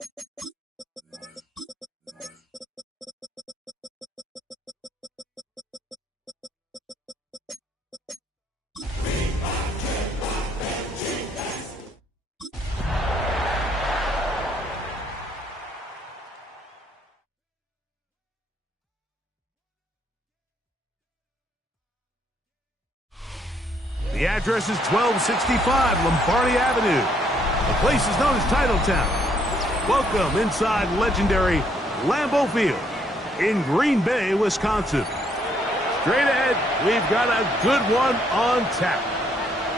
The address is 1265 Lombardi Avenue. The place is known as Titletown. Welcome inside legendary Lambeau Field in Green Bay, Wisconsin. Straight ahead, we've got a good one on tap.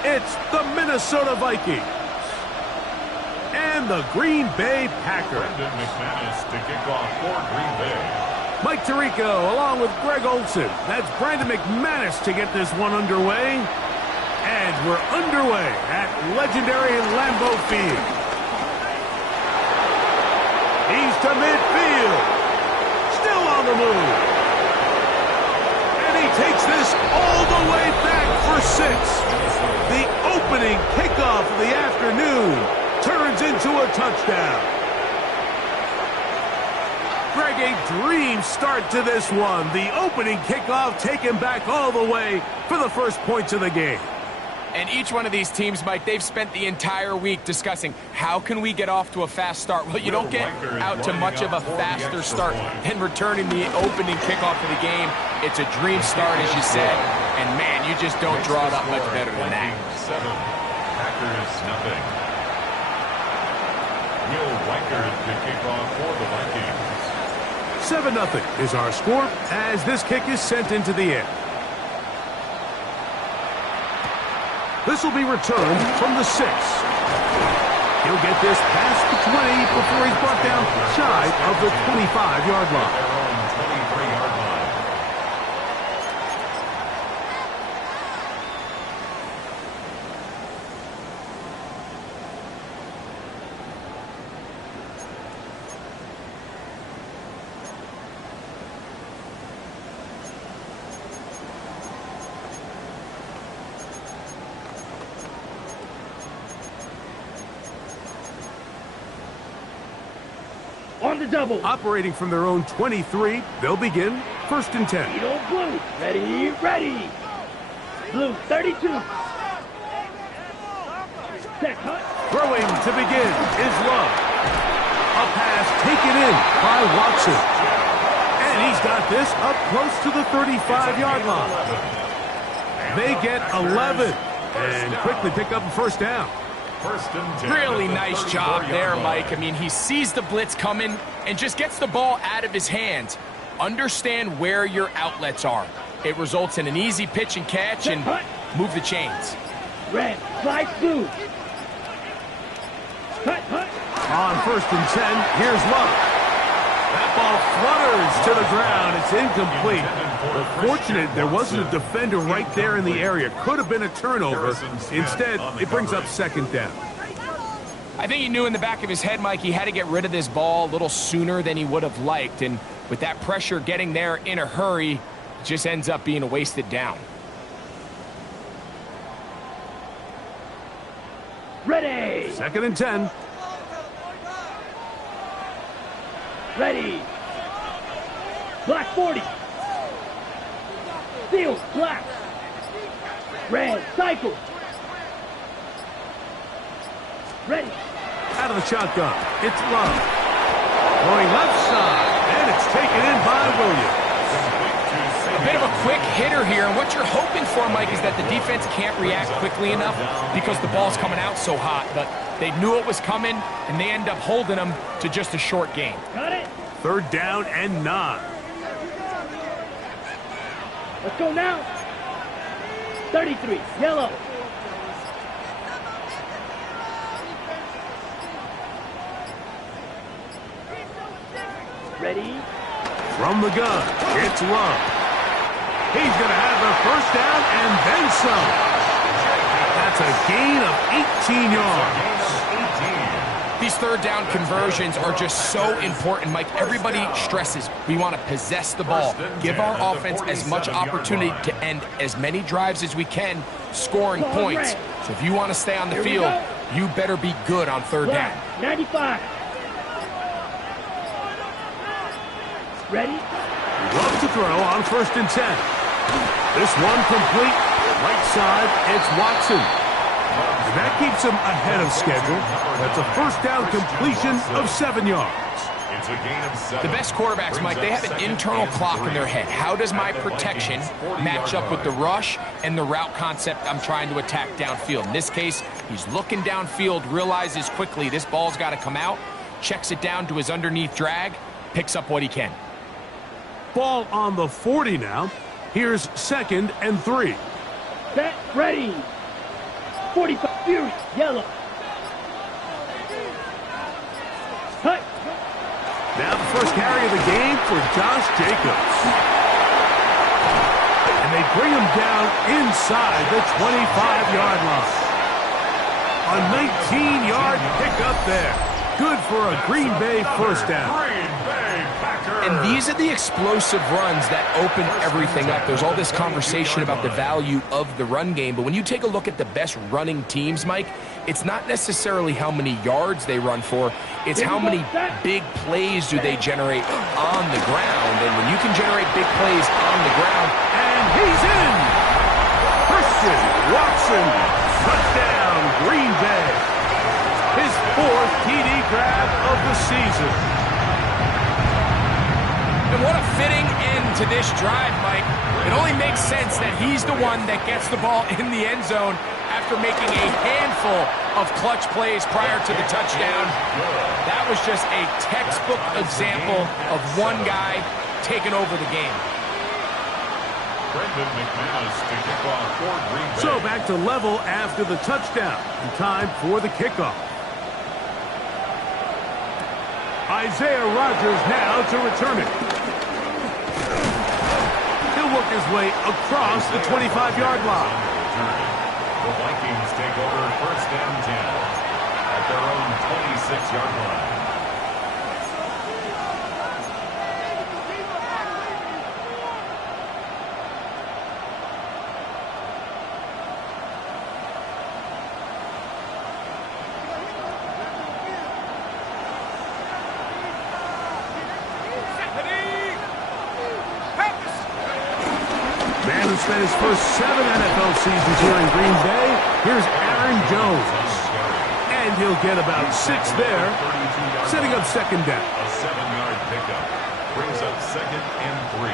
It's the Minnesota Vikings and the Green Bay Packers. Brendan McManus to kick off for Green Bay. Mike Tirico along with Greg Olson. That's Brandon McManus to get this one underway. And we're underway at legendary Lambeau Field. He's to midfield. Still on the move. And he takes this all the way back for 6. The opening kickoff of the afternoon turns into a touchdown. Greg, a dream start to this one. The opening kickoff taken back all the way for the first points of the game. And each one of these teams, Mike, they've spent the entire week discussing how can we get off to a fast start. Well, you don't get out to much of a faster start than returning the opening kickoff of the game. It's a dream start, as you said, and man, you just don't draw it up much better than that. 7, Packers nothing. Will Weichert to kick off for the Vikings. 7-0 is our score as this kick is sent into the air. This will be returned from the 6. He'll get this past the 20 before he's brought down shy of the 25-yard line. Their own 23-yard line. On the double. Operating from their own 23, they'll begin 1st and 10. Blue, ready, ready. Blue, 32. Set, hut. Throwing to begin is Love. A pass taken in by Watson. And he's got this up close to the 35-yard line. They get 11 and quickly pick up a first down. 1st and 10. Really nice job there, Mike. I mean, he sees the blitz coming and just gets the ball out of his hands. Understand where your outlets are. It results in an easy pitch and catch and move the chains. Red, slide blue. Hut, hut. On 1st and 10, here's Love. That ball flutters to the ground. It's incomplete. But fortunate there wasn't a defender right there in the area. Could have been a turnover. Instead, it brings up 2nd down. I think he knew in the back of his head, Mike, he had to get rid of this ball a little sooner than he would have liked. And with that pressure getting there in a hurry, it just ends up being a wasted down. Ready. 2nd and 10. Ready. Black 40. Field, black. Red, cycle. Ready. Out of the shotgun, it's Love. Going left side, and it's taken in by Williams. A bit of a quick hitter here, and what you're hoping for, Mike, is that the defense can't react quickly enough because the ball's coming out so hot. But they knew it was coming, and they end up holding them to just a short game. Got it. 3rd down and 9. Let's go now. 33, yellow. Ready. From the gun, it's Love. He's going to have the 1st down and then some. That's a gain of 18 yards. These 3rd down conversions are just so important, Mike. Everybody stresses we want to possess the ball, give our offense as much opportunity to end as many drives as we can, scoring points. So if you want to stay on the field, you better be good on 3rd down. 95. Ready? Love to throw on 1st and 10. This one complete. Right side, it's Watson. And that keeps him ahead of schedule. That's a 1st down completion of 7 yards. It's a gain of 7. The best quarterbacks, Mike, they have an internal clock in their head. How does my protection match up with the rush and the route concept I'm trying to attack downfield? In this case, he's looking downfield, realizes quickly this ball's got to come out, checks it down to his underneath drag, picks up what he can. Ball on the 40 now. Here's 2nd and 3. Set, ready. 45, Fury, yellow. Cut. Now the first carry of the game for Josh Jacobs. And they bring him down inside the 25-yard line. A 19-yard pickup there. Good for a Green Bay 1st down. And these are the explosive runs that open everything up. There's all this conversation about the value of the run game, but when you take a look at the best running teams, Mike, it's not necessarily how many yards they run for, it's how many big plays do they generate on the ground. And when you can generate big plays on the ground, and he's in! Christian Watson, touchdown, Green Bay. His 4th TD grab of the season. And what a fitting end to this drive, Mike. It only makes sense that he's the one that gets the ball in the end zone after making a handful of clutch plays prior to the touchdown. That was just a textbook example of one guy taking over the game. Brendan McManus to kick off for Green Bay. So back to level after the touchdown. And time for the kickoff. Isaiah Rodgers now to return it. He'll work his way across the 25-yard line. The Vikings take over 1st and 10 at their own 26-yard line. Spent his first 7 NFL seasons here in Green Bay. Here's Aaron Jones. And he'll get about 6 there, setting up 2nd down. A 7-yard pickup brings up 2nd and 3.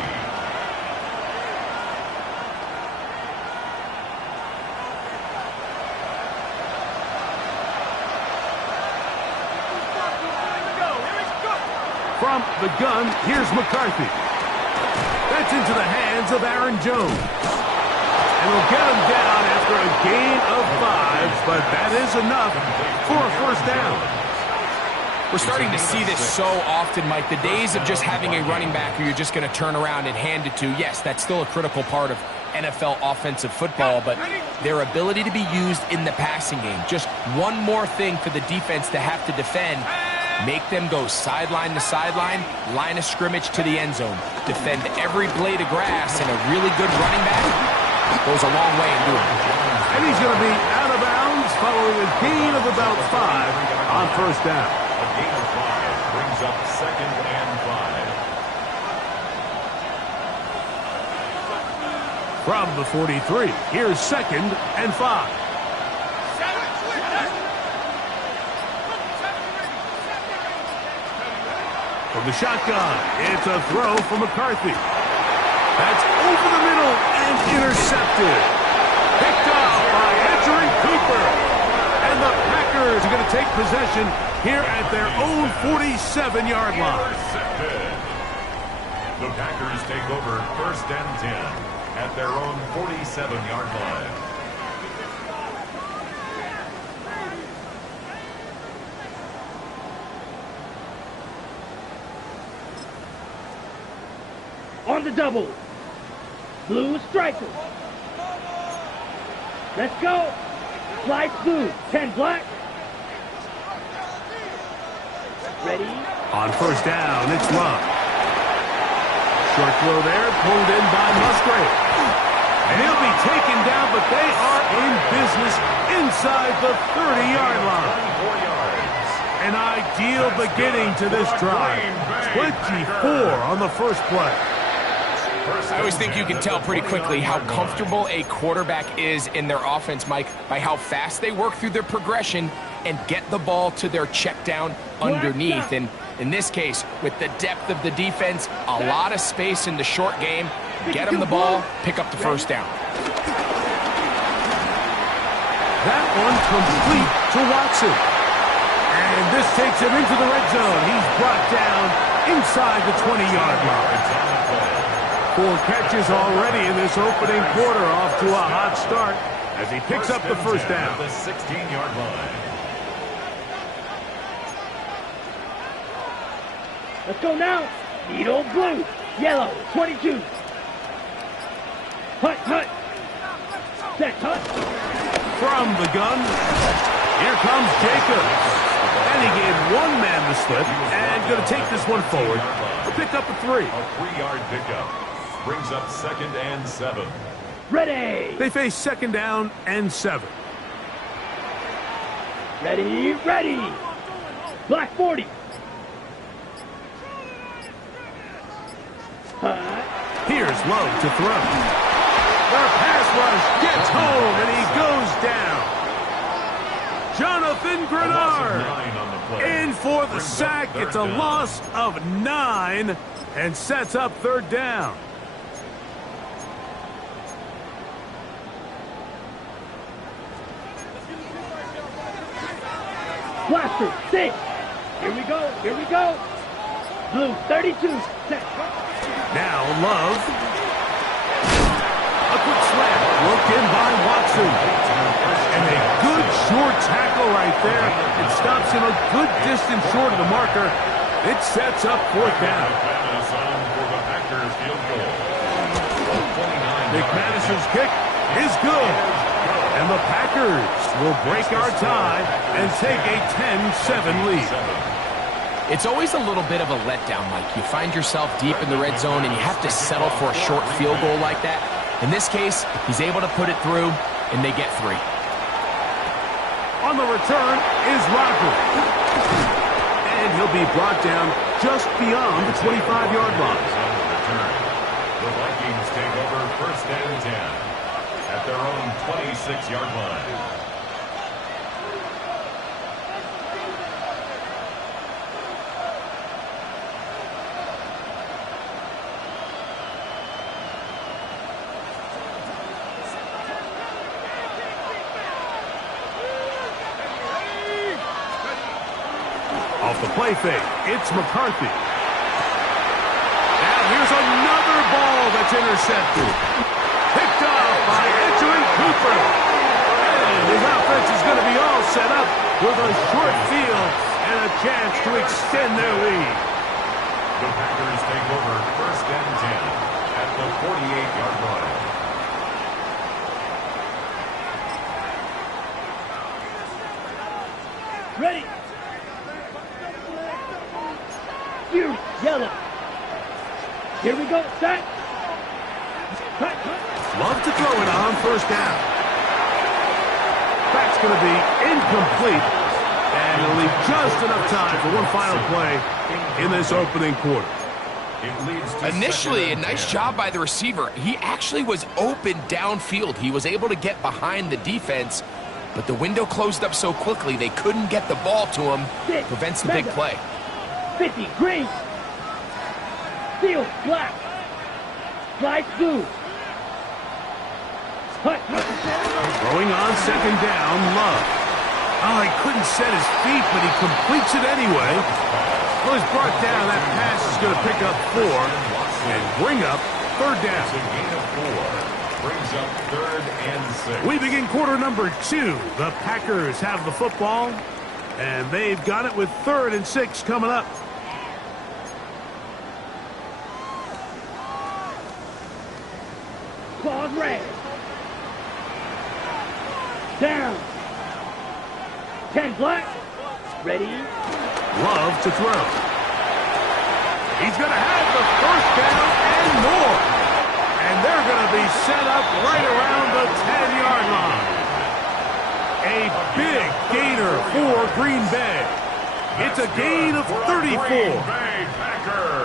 From the gun, here's McCarthy. That's into the hands of Aaron Jones. And we'll get him down after a gain of 5, but that is enough for a 1st down. We're starting to see this so often, Mike. The days of just having a running back who you're just going to turn around and hand it to, yes, that's still a critical part of NFL offensive football, but their ability to be used in the passing game, just one more thing for the defense to have to defend. Make them go sideline to sideline, line of scrimmage to the end zone. Defend every blade of grass, and a really good running back goes a long way in doing it. And he's going to be out of bounds following a gain of about 5 on 1st down. A gain of 5 brings up 2nd and 5. From the 43, here's 2nd and 5. From the shotgun, it's a throw from McCarthy. That's over the middle and intercepted. Picked off by Edgerrin Cooper. And the Packers are going to take possession here at their own 47-yard line. The Packers take over 1st and 10 at their own 47-yard line. On the double. Blue striker. Let's go. Slice blue. 10 black. Ready. On 1st down, it's Love. Short throw there, pulled in by Musgrave. And he'll be taken down, but they are in business inside the 30-yard line. 4 yards. An ideal beginning to this drive. 24 on the first play. I always think you can tell pretty quickly how comfortable a quarterback is in their offense, Mike, by how fast they work through their progression and get the ball to their check down underneath. And in this case, with the depth of the defense, a lot of space in the short game, get them the ball, pick up the first down. That one complete to Watson. And this takes him into the red zone. He's brought down inside the 20-yard line. 4 catches already in this opening quarter, off to a hot start as he picks up the first down. The 16-yard line. Let's go now. Needle blue. Yellow. 22. Hut, hut. Set, hut. From the gun, here comes Jacobs. And he gave one man the slip and going to take this one forward. Pick up a 3. A 3-yard pickup. Brings up 2nd and 7. Ready. They face 2nd down and 7. Ready, ready. Black 40. Hut. Here's Love to throw. The pass rush gets home, and he goes down. Jonathan Grenard in for the sack. It's a loss of 9 and sets up 3rd down. Blaster 6. Here we go, here we go. Blue 32. Set. Now Love. A quick slant worked in by Watson. And a good short tackle right there. It stops him a good distance short of the marker. It sets up 4th down. McManus's kick is good. And the Packers will break our tie and take a 10-7 lead. It's always a little bit of a letdown, Mike. You find yourself deep in the red zone and you have to settle for a short field goal like that. In this case, he's able to put it through, and they get 3. On the return is Rocker. And he'll be brought down just beyond the 25-yard line. The Vikings take over 1st and 10 at their own 26-yard line. Off the play fake, it's McCarthy. Now here's another ball that's intercepted. Picked off by Edgerrin Cooper. And his offense is going to be all set up with a short field and a chance to extend their lead. The Packers take over 1st and 10 at the 48-yard line. Ready. Fury, yellow. Here we go, set. Hut, hut. Love to throw it on 1st down. That's going to be incomplete. And it'll leave just enough time for one final play in this opening quarter. Initially, a nice job by the receiver. He actually was open downfield. He was able to get behind the defense, but the window closed up so quickly they couldn't get the ball to him. Prevents the big play. 50, green. Field, black. Flight, blue. Hut, hut. Throwing on 2nd down, Love. Oh, he couldn't set his feet, but he completes it anyway. Well, he's brought down. That pass is going to pick up 4 and bring up 3rd down. A gain of 4 brings up 3rd and 6. We begin quarter number 2. The Packers have the football, and they've got it with 3rd and 6 coming up. Claws red. Down. 10 black. Ready. Love to throw. He's going to have the 1st down and more. And they're going to be set up right around the 10-yard line. A big gainer for Green Bay. It's a gain of 34.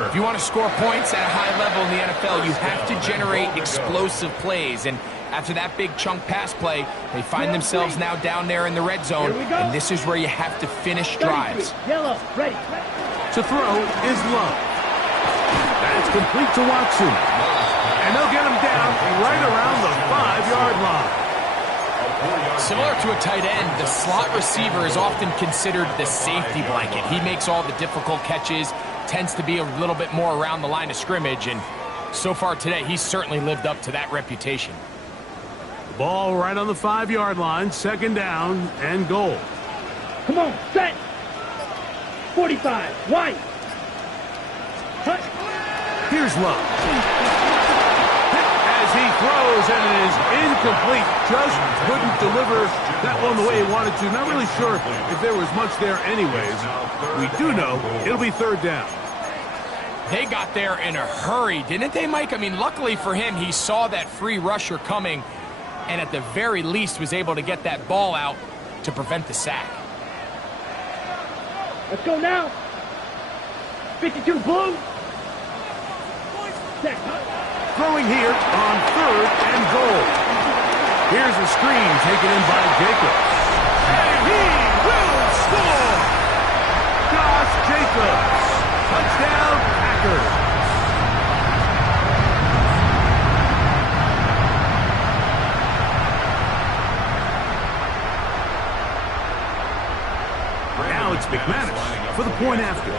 If you want to score points at a high level in the NFL, you have to generate explosive plays. And after that big chunk pass play, they find themselves now down there in the red zone. And this is where you have to finish drives. Yellow, ready. To throw is Love. That's complete to Watson. And they'll get him down right around the 5-yard line. Similar to a tight end, the slot receiver is often considered the safety blanket. He makes all the difficult catches, tends to be a little bit more around the line of scrimmage, and so far today, he's certainly lived up to that reputation. The ball right on the 5-yard line, 2nd down and goal. Come on, set. 45, wide. Cut. Here's Love. As he throws, and it is incomplete. Just couldn't deliver that one the way he wanted to. Not really sure if there was much there anyways. We do know it'll be 3rd down. They got there in a hurry, didn't they, Mike? I mean, luckily for him, he saw that free rusher coming, and at the very least was able to get that ball out to prevent the sack. Let's go now. 52 blue. Set. Throwing here on 3rd and goal. Here's a screen taken in by Jacobs. And he will score! Josh Jacobs. Touchdown, Packers. Now it's McManus for the point after.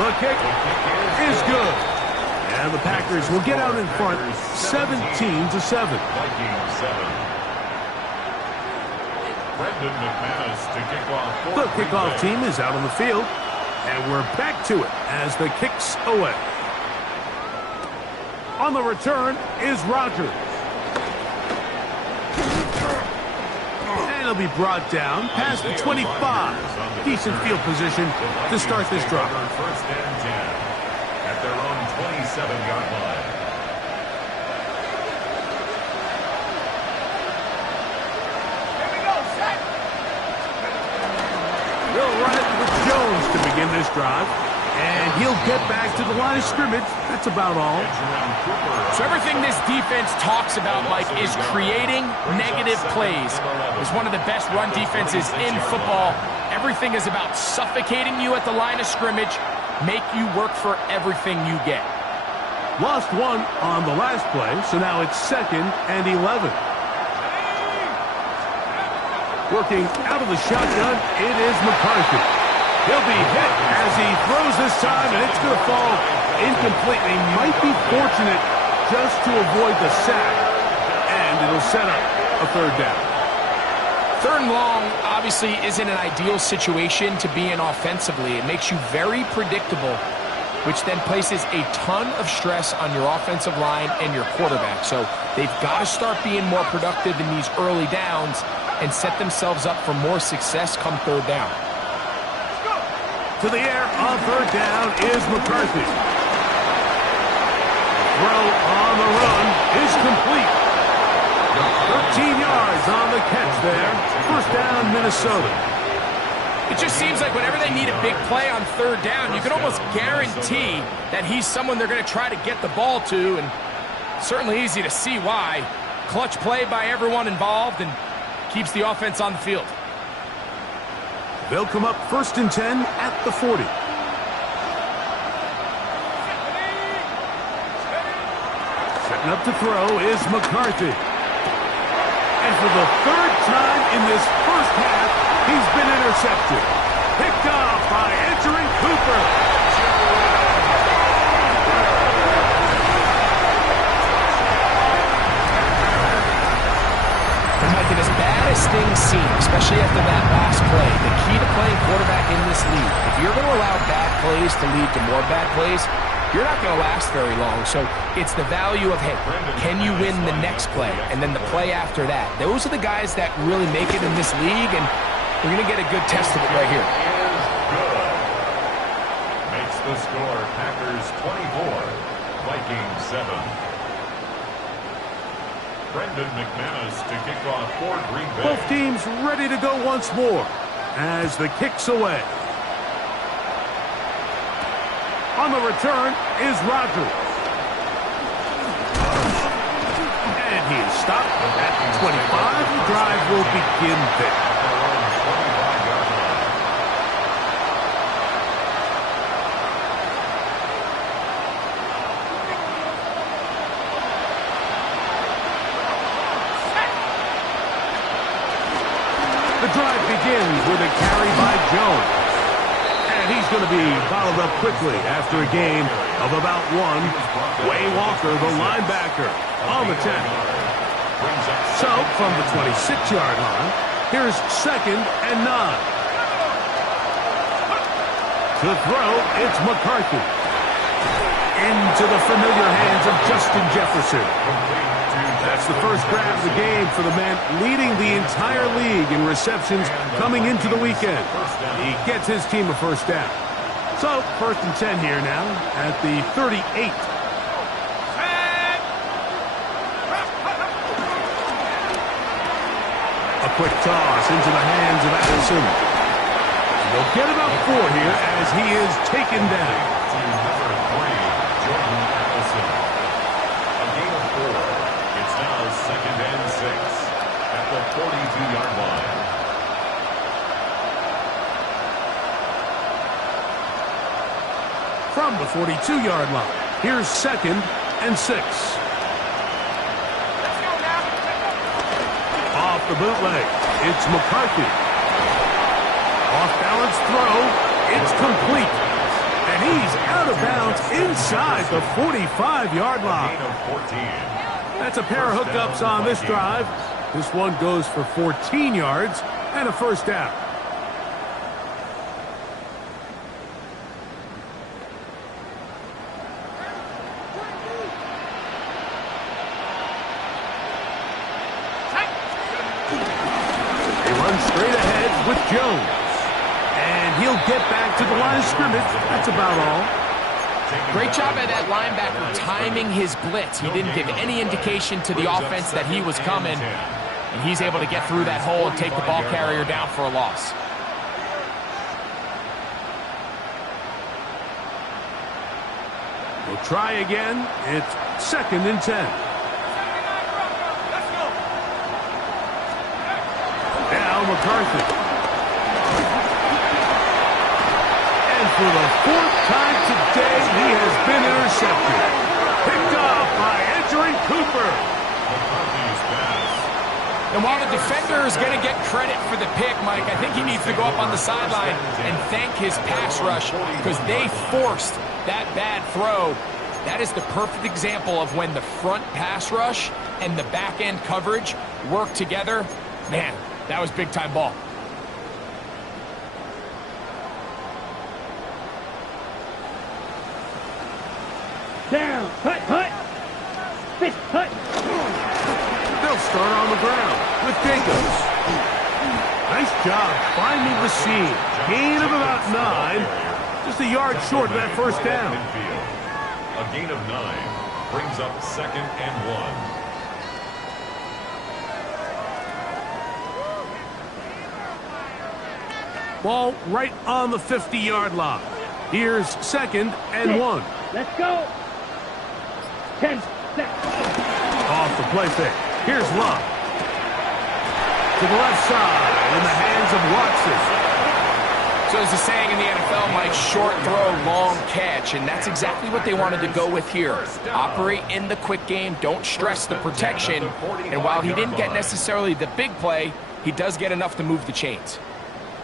The kick is good. And the Packers will get out in front 17-7. Vikings 7. Brendan McManus to kick off. The kickoff team is out on the field. And we're back to it as the kick's away. On the return is Rodgers. And he'll be brought down past the 25. Decent field position to start this drive. 1st and 10 at their own 27-yard line. Here we go, set. They'll run it with Jones to begin this drive. And he'll get back to the line of scrimmage. That's about all. So everything this defense talks about, Mike, is creating negative plays. It's one of the best run defenses in football. Everything is about suffocating you at the line of scrimmage, make you work for everything you get. Lost one on the last play, so now it's 2nd and 11. Working out of the shotgun, it is McCarthy. He'll be hit as he throws this time, and it's going to fall incomplete. He might be fortunate just to avoid the sack, and it'll set up a 3rd down. 3rd and long obviously isn't an ideal situation to be in offensively. It makes you very predictable, which then places a ton of stress on your offensive line and your quarterback. So they've got to start being more productive in these early downs and set themselves up for more success come 3rd down. To the air on 3rd down is McCarthy. Throw on the run is complete. 13 yards on the catch there. 1st down, Minnesota. It just seems like whenever they need a big play on 3rd down, you can almost guarantee that he's someone they're going to try to get the ball to, and certainly easy to see why. Clutch play by everyone involved and keeps the offense on the field. They'll come up 1st and 10 at the 40. Setting up to throw is McCarthy. And for the 3rd time in this 1st half, he's been intercepted. Picked off by Edgerrin Cooper. And Mike, as bad as things seem, especially after that last play, the key to playing quarterback in this league, if you're going to allow bad plays to lead to more bad plays, you're not going to last very long. So it's the value of, hey, can you win the next play and then the play after that? Those are the guys that really make it in this league, and we're going to get a good test of it right here. Makes the score Packers 24, Vikings 7. To kick off for Green Bay. Both teams ready to go once more as the kick's away. On the return is Rodgers. And he is stopped at 25. The drive will begin there. The drive begins with a carry by Jones. And he's going to be bottled up quickly after a gain of about one. Way Walker, the linebacker, on the tackle. So, from the 26-yard line, here's 2nd and 9. To throw, it's McCarthy. Into the familiar hands of Justin Jefferson. That's the first grab of the game for the man leading the entire league in receptions coming into the weekend. He gets his team a first down. So, 1st and 10 here now at the 38. A quick toss into the hands of Addison. They'll get about 4 here as he is taken down. Second and 6 at the 42-yard line. From the 42-yard line, here's 2nd and 6. Off the bootleg, it's McCarthy. Off-balance throw, it's complete. And he's out of bounds inside the 45-yard line. Gain of 14. That's a pair of hookups on this drive. This one goes for 14 yards and a first down. He runs straight ahead with Jones. And he'll get back to the line of scrimmage. That's about all. Great job by that linebacker timing his blitz. He didn't give any indication to the offense that he was coming, and he's able to get through that hole and take the ball carrier down for a loss. We'll try again. It's 2nd and 10. Now McCarthy. For the 4th time today, he has been intercepted. Picked off by Edgerrin Cooper. And while the defender is going to get credit for the pick, Mike, I think he needs to go up on the sideline and thank his pass rush because they forced that bad throw. That is the perfect example of when the front pass rush and the back-end coverage work together. Man, that was big-time ball. Down, hut, hut. 6, hut. They'll start on the ground with Jacobs. Nice job finding the seam. Gain of about 9. Just a yard short of that first down. A gain of 9 brings up 2nd and 1. Ball right on the 50-yard line. Here's 2nd and 1. Let's go. 10 seconds. Off the play fake. Here's Love. To the left side in the hands of Watson. So as the saying in the NFL, Mike, short throw, long catch, and that's exactly what they wanted to go with here. Operate in the quick game, don't stress the protection, and while he didn't get necessarily the big play, he does get enough to move the chains.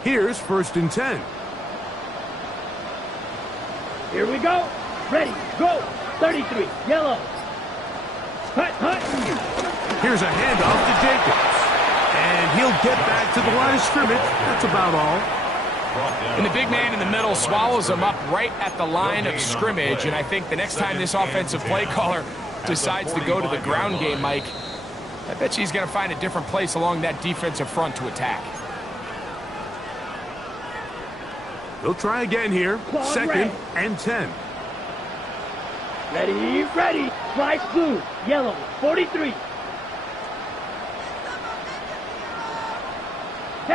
Here's 1st and 10. Here we go. Ready, go. 33, yellow. Hut, hut. Here's a handoff to Jacobs. And he'll get back to the line of scrimmage. That's about all. And the big man in the middle swallows him up right at the line of scrimmage. And I think the next time this offensive play caller decides to go to the ground game, Mike, I bet you he's going to find a different place along that defensive front to attack. They'll try again here. 2nd and 10. Ready, ready. Flash blue, yellow, 43.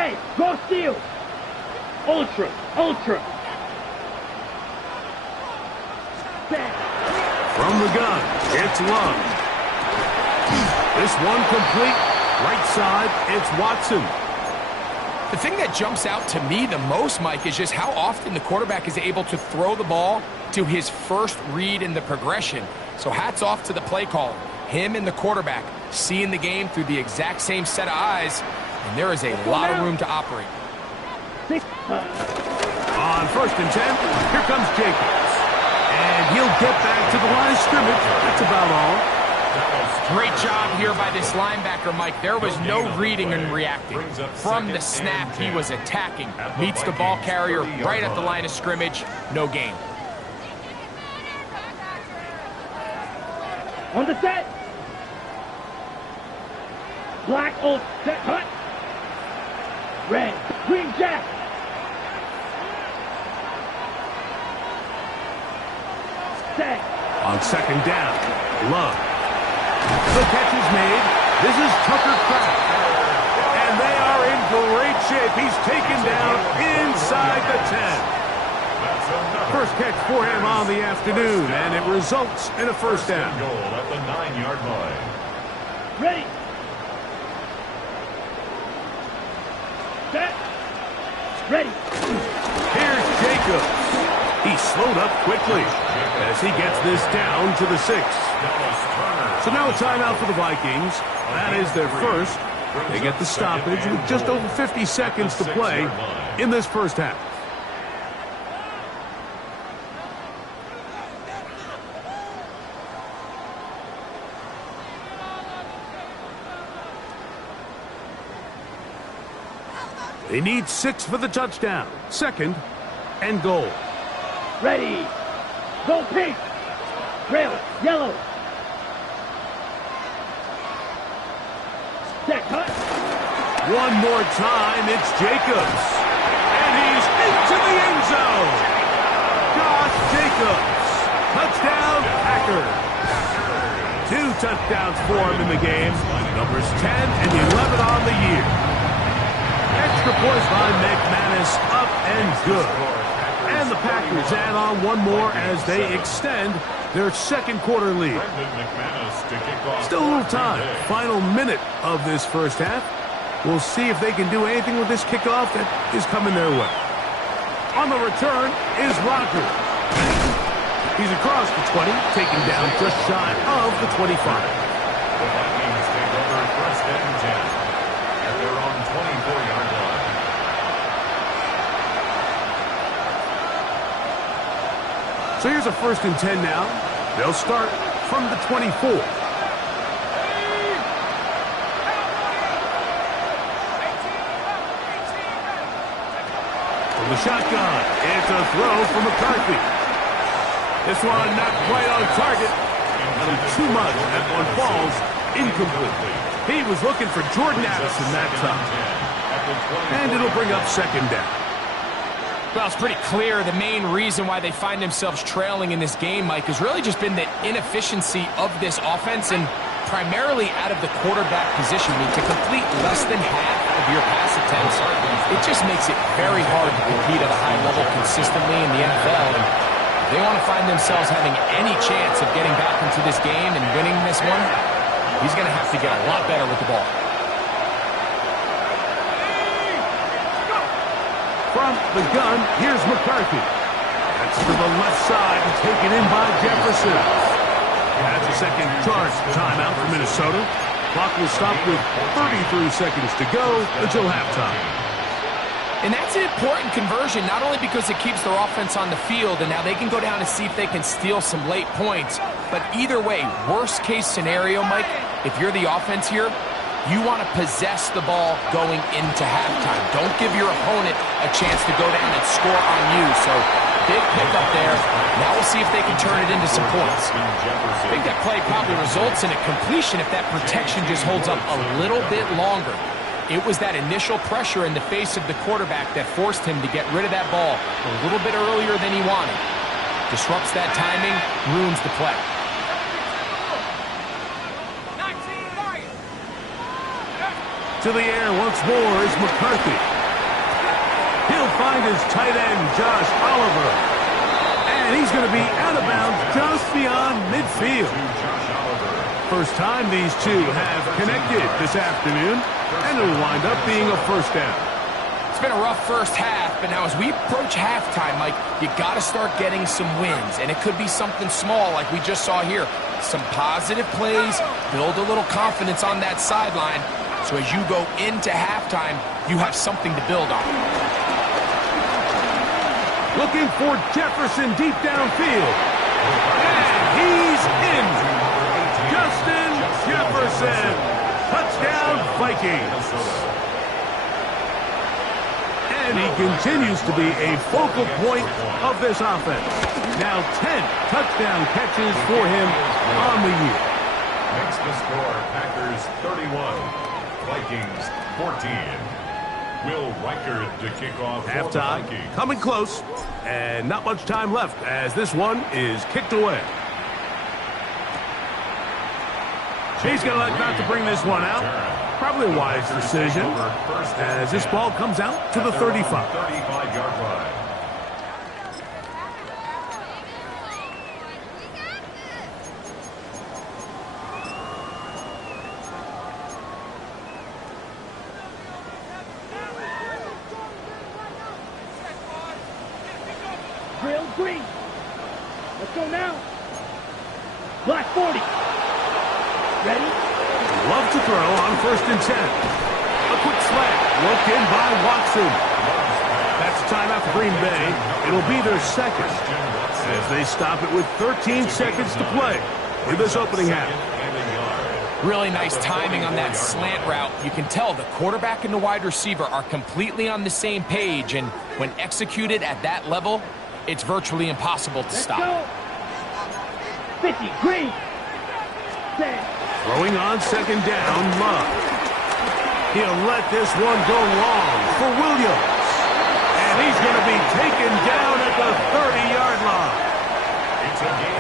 Hey, go steal. Ultra, ultra. Set. From the gun, it's Love. This one complete. Right side, it's Watson. The thing that jumps out to me the most, Mike, is just how often the quarterback is able to throw the ball to his first read in the progression. So hats off to the play caller. Him and the quarterback seeing the game through the exact same set of eyes, and there is a lot of room to operate. On 1st and 10, here comes Jacobs. And he'll get back to the line of scrimmage. That's about all. Great job here by this linebacker, Mike. There was no reading and reacting. From the snap, he was attacking. Meets the ball carrier right at the line of scrimmage. No gain. On the set. Black old set hut. Red, green jack. Set. On 2nd down, Love. The catch is made. This is Tucker Kraft. And they are in great shape. He's taken down inside the 10. First catch for him on the afternoon, and it results in a first down. Goal at the 9-yard line. Ready. Set. Ready. Here's Jacobs. He slowed up quickly as he gets this down to the 6. So now a timeout for the Vikings. That is their first. They get the stoppage with just over 50 seconds to play in this first half. They need 6 for the touchdown. 2nd and goal. Ready. Go pink. Rail. Yellow. Set cut. One more time, it's Jacobs. And he's into the end zone. Josh Jacobs. Touchdown, Packers. 2 touchdowns for him in the game. Numbers 10 and 11 on the year. Extra points by McManus, up and good. And the Packers add on one more as they extend their 2nd quarter lead. Still a little time. Final minute of this first half. We'll see if they can do anything with this kickoff that is coming their way. On the return is Rocker. He's across the 20, taken down just shy of the 25. The Vikings take over 1st and 10 at their own 24-yard line. So here's a 1st and 10 now. They'll start from the 24. From the shotgun, it's a throw from McCarthy. This one not quite on target. Too much. That one falls incomplete. He was looking for Jordan Addison that time. And it'll bring up 2nd down. Well, it's pretty clear the main reason why they find themselves trailing in this game, Mike, has really just been the inefficiency of this offense and primarily out of the quarterback position. I mean, to complete less than half of your pass attempts, it just makes it very hard to compete at a high level consistently in the NFL. And if they want to find themselves having any chance of getting back into this game and winning this one, he's going to have to get a lot better with the ball. From the gun, here's McCarthy. That's to the left side, taken in by Jefferson. That's a 2nd charge timeout for Minnesota. Clock will stop with 33 seconds to go until halftime. And that's an important conversion, not only because it keeps their offense on the field, and now they can go down and see if they can steal some late points, but either way, worst case scenario, Mike, if you're the offense here, you want to possess the ball going into halftime. Don't give your opponent a chance to go down and score on you. So, big pickup there. Now we'll see if they can turn it into some points. I think that play probably results in a completion if that protection just holds up a little bit longer. It was that initial pressure in the face of the quarterback that forced him to get rid of that ball a little bit earlier than he wanted. Disrupts that timing, ruins the play. To the air once more is McCarthy. find his tight end, Josh Oliver. And he's going to be out of bounds just beyond midfield. First time these two have connected this afternoon, and it'll wind up being a first down. It's been a rough first half, but now as we approach halftime, Mike, you got to start getting some wins, and it could be something small like we just saw here. Some positive plays, build a little confidence on that sideline, so as you go into halftime, you have something to build on. Looking for Jefferson deep downfield. And he's in. Justin Jefferson. Touchdown, Vikings. And he continues to be a focal point of this offense. Now 10 touchdown catches for him on the year. Makes the score Packers 31, Vikings 14. Will Reichard to kick off for the Halftime Vikings. coming close, and not much time left as this one is kicked away. He's going to elect not to bring this one out. Probably a wise decision as this ball comes out to the 35. 35-yard line. Drill green. Let's go now. Black 40. Ready? Love to throw on 1st and 10. A quick slant, worked in by Watson. That's a timeout for Green Bay. It'll be their second as they stop it with 13 seconds to play in this opening half. Really nice timing on that slant route. You can tell the quarterback and the wide receiver are completely on the same page, and when executed at that level, it's virtually impossible to stop. Go. 50, green. Set. Throwing on 2nd down, Love. He'll let this one go long for Williams. And he's going to be taken down at the 30-yard line.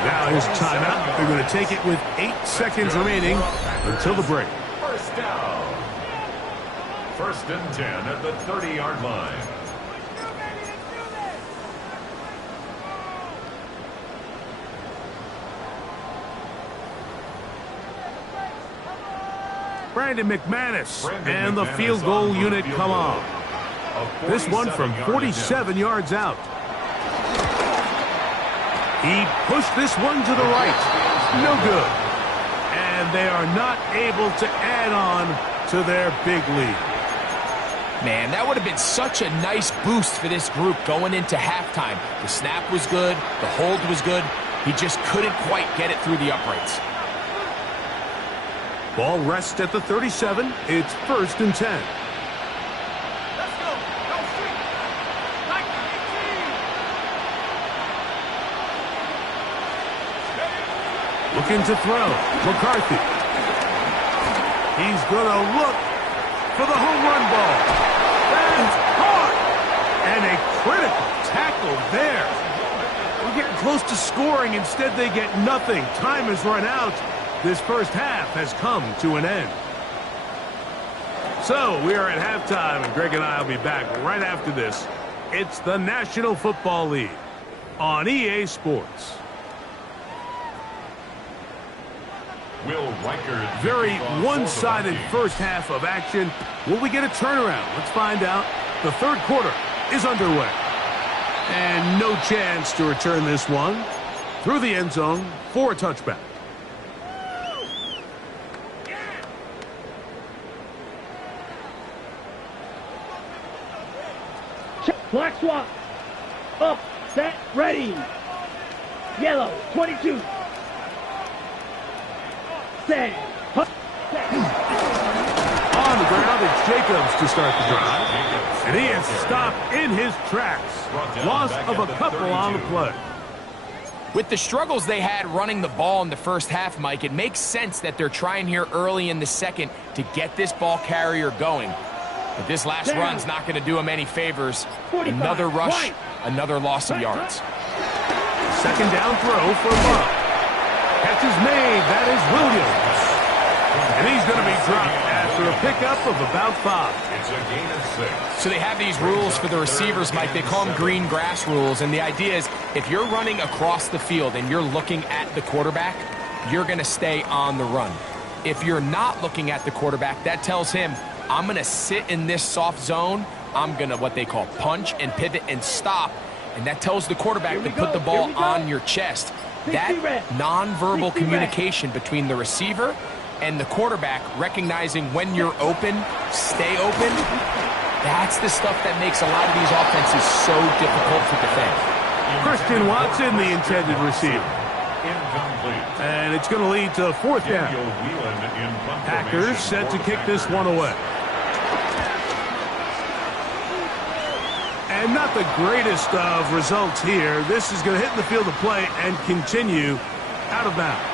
Now his timeout. They're going to take it with 8 seconds remaining until the break. First down. 1st and 10 at the 30-yard line. Brandon McManus and the field goal unit come on. This one from 47 yards out. He pushed this one to the right. No good. And they are not able to add on to their big lead. Man, that would have been such a nice boost for this group going into halftime. The snap was good. The hold was good. He just couldn't quite get it through the uprights. Ball rests at the 37. It's 1st and 10. Looking to throw. McCarthy. He's going to look for the home run ball. That's caught. And a critical tackle there. We're getting close to scoring. Instead, they get nothing. Time has run out. This first half has come to an end. So we are at halftime, and Greg and I will be back right after this. It's the National Football League on EA Sports. Will Reichard. Very one-sided first half of action. Will we get a turnaround? Let's find out. The 3rd quarter is underway. And no chance to return this one through the end zone for a touchback. Black swap. Up, set, ready. Yellow, 22. Set. On the ground, it's Jacobs to start the drive. And he is stopped in his tracks. Loss of a couple on the play. With the struggles they had running the ball in the first half, Mike, it makes sense that they're trying here early in the second to get this ball carrier going. But this last run's not going to do him any favors. Another rush, another loss of yards. 2nd down throw for Love. Catch is made. That is Williams. And he's going to be dropped at after a pickup of about 5. It's a gain of 6. So they have these rules for the receivers, Mike. They call them green grass rules. And the idea is if you're running across the field and you're looking at the quarterback, you're going to stay on the run. If you're not looking at the quarterback, that tells him, I'm going to sit in this soft zone. I'm going to what they call punch and pivot and stop. And that tells the quarterback to put the ball on your chest. That nonverbal communication between the receiver and the quarterback, recognizing when you're open, stay open, that's the stuff that makes a lot of these offenses so difficult to defend. Christian Watson, the intended receiver. Incomplete. And it's going to lead to 4th down. Daniel Whelan in punt Packers formation set to for kick this Packers. one away. And not the greatest of results here. This is going to hit the field of play and continue out of bounds.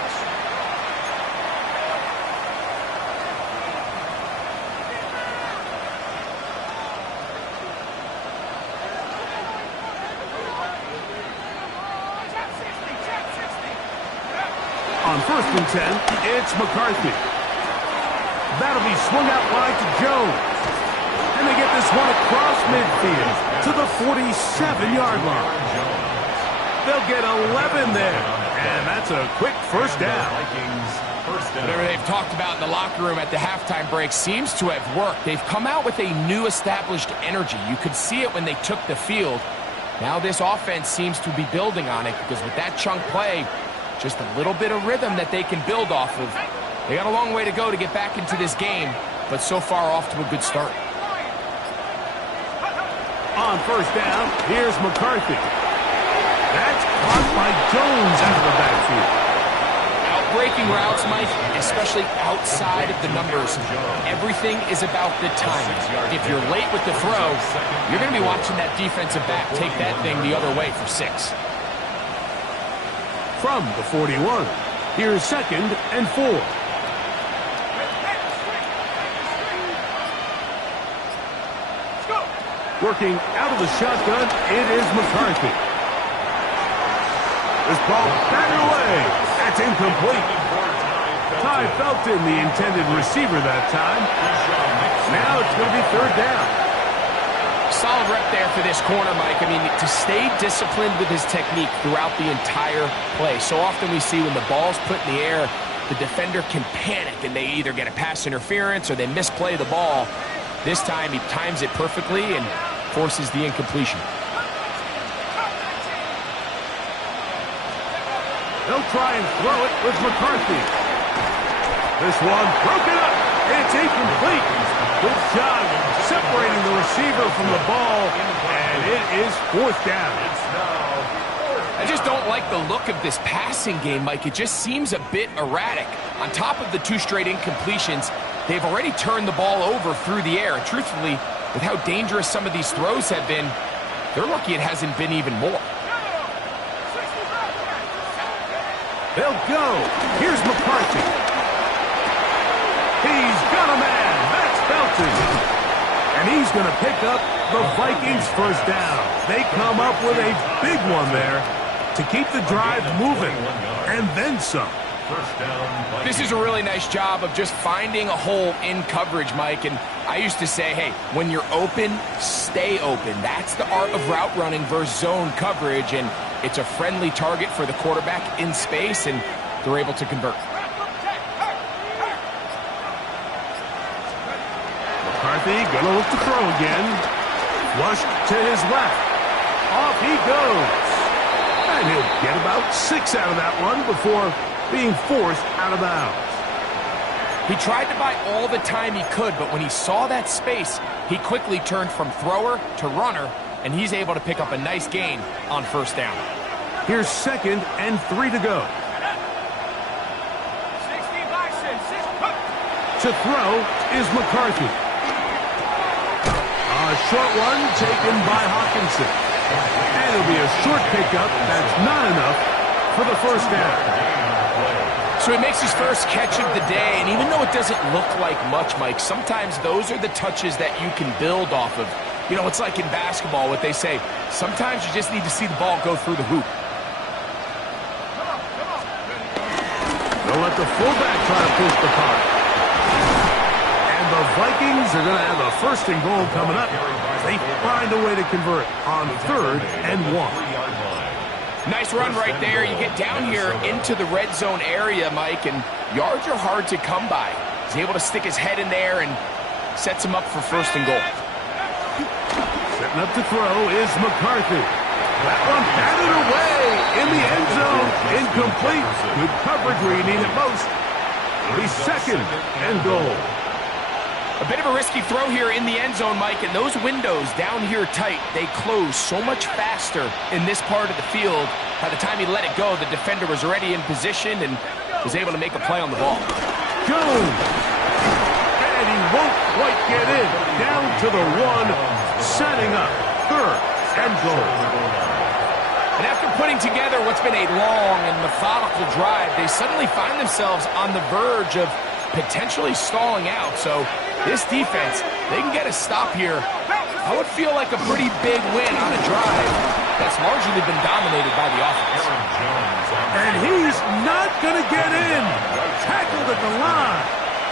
On 1st and 10, it's McCarthy. That'll be swung out wide to Jones. And they get this one across midfield to the 47-yard line. They'll get 11 there. And that's a quick first down. Vikings first down. Whatever they've talked about in the locker room at the halftime break seems to have worked. They've come out with a new established energy. You could see it when they took the field. Now this offense seems to be building on it because with that chunk play, just a little bit of rhythm that they can build off of. They got a long way to go to get back into this game, but so far off to a good start. On 1st down, here's McCarthy. That's caught by Jones out of the backfield. Out-breaking routes, Mike, especially outside of the numbers. Everything is about the timing. If you're late with the throw, you're going to be watching that defensive back take that thing the other way for 6. From the 41, here's 2nd and 4. Working out of the shotgun, it is McCarthy. This ball batted away. That's incomplete. Ty Felton, the intended receiver that time. Now it's going to be 3rd down. Solid rep there for this corner, Mike. I mean, to stay disciplined with his technique throughout the entire play. So often we see when the ball's put in the air, the defender can panic and they either get a pass interference or they misplay the ball. This time he times it perfectly and forces the incompletion. They'll try and throw it with McCarthy. This one broken up. It's incomplete. Good job separating the receiver from the ball, and it is 4th down. I just don't like the look of this passing game, Mike. It just seems a bit erratic. On top of the 2 straight incompletions, they've already turned the ball over through the air. And truthfully, with how dangerous some of these throws have been, they're lucky it hasn't been even more. They'll go. Here's McCarthy. He's got a man. That's Felton. And he's going to pick up the Vikings' 1st down. They come up with a big one there to keep the drive moving. And then some. This is a really nice job of just finding a hole in coverage, Mike. And I used to say, hey, when you're open, stay open. That's the art of route running versus zone coverage. And it's a friendly target for the quarterback in space, and they're able to convert. McCarthy gonna look to throw again. Flushed to his left. Off he goes. And he'll get about 6 out of that one before being forced out of bounds. He tried to buy all the time he could, but when he saw that space, he quickly turned from thrower to runner, and he's able to pick up a nice gain on 1st down. Here's 2nd and 3 to go. To throw is McCarthy. A short one taken by Hawkinson. And it'll be a short pickup. That's not enough for the 1st down. So he makes his first catch of the day, and even though it doesn't look like much, Mike, sometimes those are the touches that you can build off of. You know, it's like in basketball, what they say, sometimes you just need to see the ball go through the hoop. They'll let the fullback try to push the punt. And the the Vikings are going to have a first and goal coming up. They find a way to convert on 3rd and 1. Nice run right there. You get down here into the red zone area, Mike, and yards are hard to come by. He's able to stick his head in there and sets him up for first and goal. Setting up to throw is McCarthy. That one batted away in the end zone. Incomplete. Good coverage where you need it most. He's second and goal. A bit of a risky throw here in the end zone, Mike, and those windows down here tight, they close so much faster in this part of the field. By the time he let it go, the defender was already in position and was able to make a play on the ball. Jones. And he won't quite get in. Down to the 1, setting up 3rd and goal. And after putting together what's been a long and methodical drive, they suddenly find themselves on the verge of potentially stalling out. So this defense, they can get a stop here. I would feel like a pretty big win on a drive that's largely been dominated by the offense. And he's not going to get in. Tackled at the line.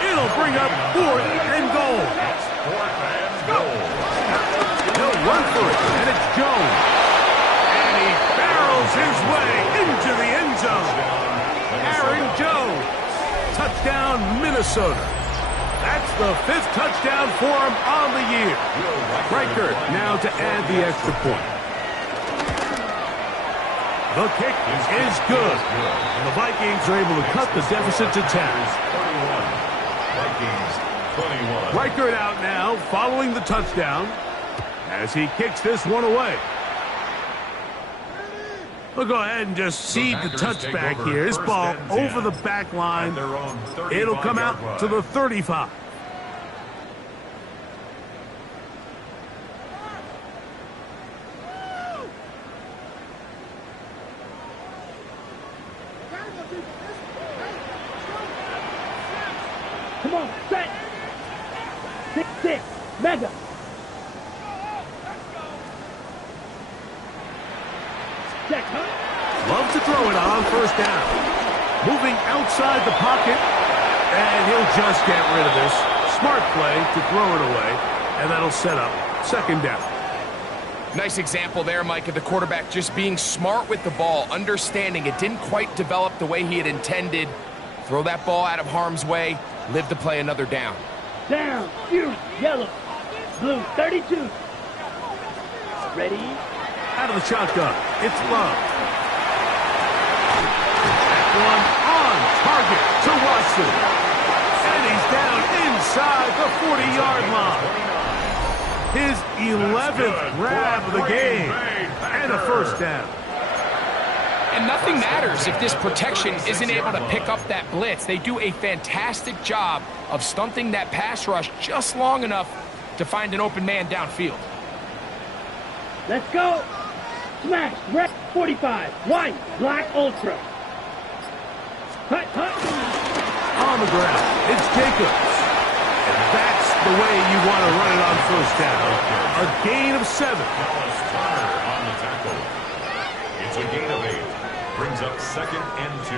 It'll bring up 4th and goal. He'll run for it, and it's Jones. And he barrels his way into the end zone. Aaron Jones. Touchdown, Minnesota. That's the 5th touchdown for him on the year. Riker now to add the extra point. The kick is good. And the Vikings are able to cut the deficit to 10. Riker out now following the touchdown as he kicks this one away. We'll go ahead and just cede the touchback here. This ball over the back line. It'll come out to the 35. Come on, set. 6-6, mega. Check, huh? Love to throw it on 1st down. Moving outside the pocket, and he'll just get rid of this. Smart play to throw it away, and that'll set up 2nd down. Nice example there, Mike, of the quarterback just being smart with the ball, understanding it didn't quite develop the way he had intended. Throw that ball out of harm's way, live to play another down. Down, you, yellow, blue, 32. Ready? Out of the shotgun, it's Love. That one on target to Watson. And he's down inside the 40-yard line. His 11th grab of the game. And a 1st down. And nothing matters if this protection isn't able to pick up that blitz. They do a fantastic job of stunting that pass rush just long enough to find an open man downfield. Let's go. Smash, red 45, white, black ultra. Hut, hut. On the ground, it's Jacobs. And that's the way you want to run it on 1st down. A gain of 7. On the tackle. It's a gain of 8. Brings up 2nd and 2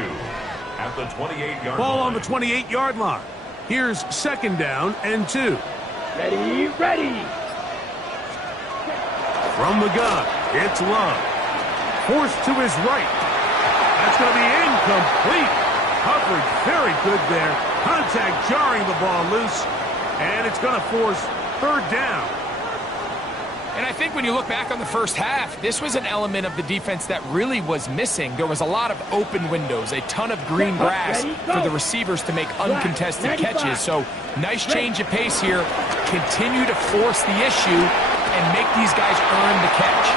at the 28-yard line. Ball on the 28-yard line. Here's 2nd down and 2. Ready, ready. From the gun, it's Love. Forced to his right. That's going to be incomplete. Coverage very good there. Contact jarring the ball loose. And it's going to force 3rd down. And I think when you look back on the first half, this was an element of the defense that really was missing. There was a lot of open windows, a ton of green grass for the receivers to make uncontested catches. So nice change of pace here. Continue to force the issue and make these guys earn the catch.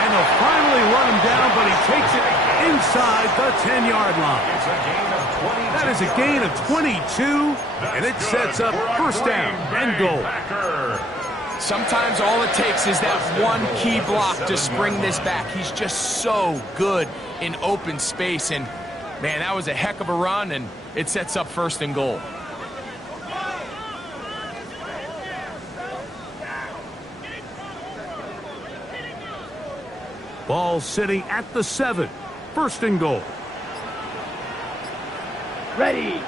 And they'll finally run him down, but he takes it inside the 10-yard line. That is a gain of 22, and it sets up 1st down and goal. Sometimes all it takes is that one key block to spring this back. He's just so good in open space, and man, that was a heck of a run, and it sets up 1st and goal. Ball sitting at the 7. 1st and goal. Ready.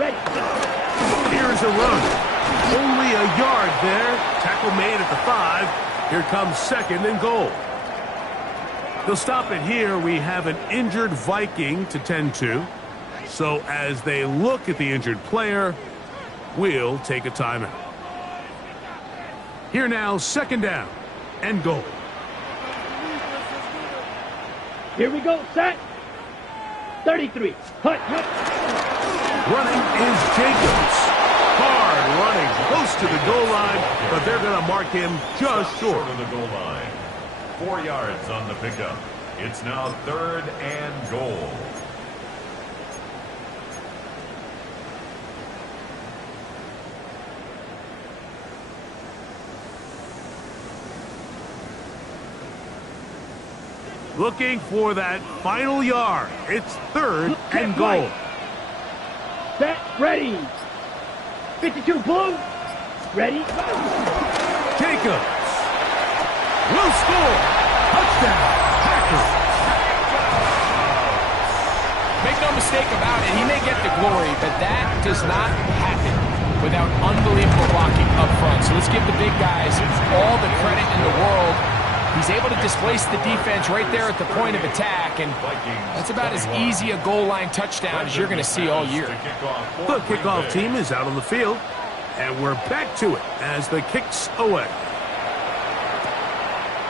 Ready. Here's a run. Only a yard there. Tackle made at the 5. Here comes second and goal. They'll stop it here. We have an injured Viking to tend to. So as they look at the injured player, we'll take a timeout. Here now, second down and goal. Here we go, set. 33. Hut, hut. Running is Jacobs. Hard running, close to the goal line, but they're going to mark him just short of the goal line. 4 yards on the pickup. It's now third and goal. Looking for that final yard. It's third and goal. Set, ready. 52 blue. Ready. Jacobs will score. Touchdown, Packers. Make no mistake about it, he may get the glory, but that does not happen without unbelievable blocking up front. So let's give the big guys all the credit in the world. He's able to displace the defense right there at the point of attack, and that's about as easy a goal line touchdown as you're going to see all year. The kickoff team is out on the field, and we're back to it as the kick's away.